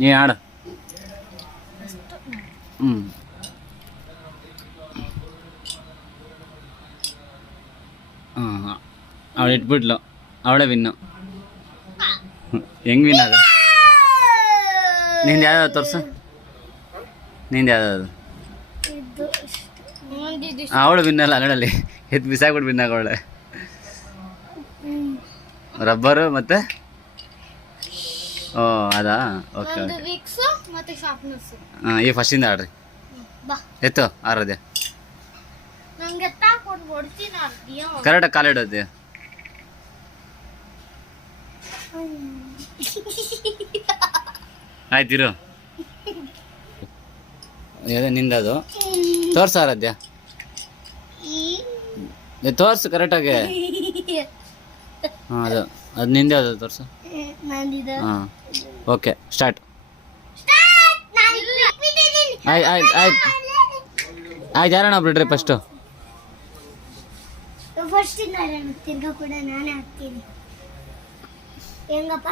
ನೀ ಆಡು. ಅವಳು ಇಟ್ಬಿಟ್ಲು, ಅವಳೇ ವಿನ್ನು. ಹೆಂಗೆ ವಿನ್ ಅದು? ನಿಂದು ಯಾವ್ದು ತೋರಿಸು, ನಿಂದು ಯಾವ್ದು? ಅವಳು ವಿನ್ನಲ್ಲ, ಅಂಗಡಲ್ಲಿ ಎದ್ದು ಬಿಸಾಕ್ಬಿಟ್ಟು ವಿನ್ ಆಗೋಳೆ. ರಬ್ಬರು ಮತ್ತೆ ಓ ಅದಾ? Okay okay. ಹಾಂ, ಈ ಫಸ್ಟಿಂದ ಆಡ್ರಿ. ಎತ್ತು ಆರೋದ್ಯ ಕರೆಕ್ಟಾಗಿ ಕಾಲಿಡೋದು. ಆಯ್ತಿರು. ಅದೇ ನಿಂದದು ತೋರ್ಸು ಆರಾಧ್ಯ, ತೋರ್ಸು ಕರೆಕ್ಟಾಗಿ. ಹಾಂ ಅದು ನಿಂದೆ ಅದು ತೋರ್ಸು. ಹಾಂ ಓಕೆ ಸ್ಟಾರ್ಟ್. ಆಯ್ತು ಆಯ್ತು ಆಯ್ತು ಆಯ್ತು. ಯಾರಣ್ಣ ಬಿಡ್ರಿ ಫಸ್ಟು? ಫಸ್ಟ್ ತಿರ್ಗಾ ಕೂಡ ನಾನೇ ಹಾಕ್ತೀನಿ. ಹೆಂಗಪ್ಪ?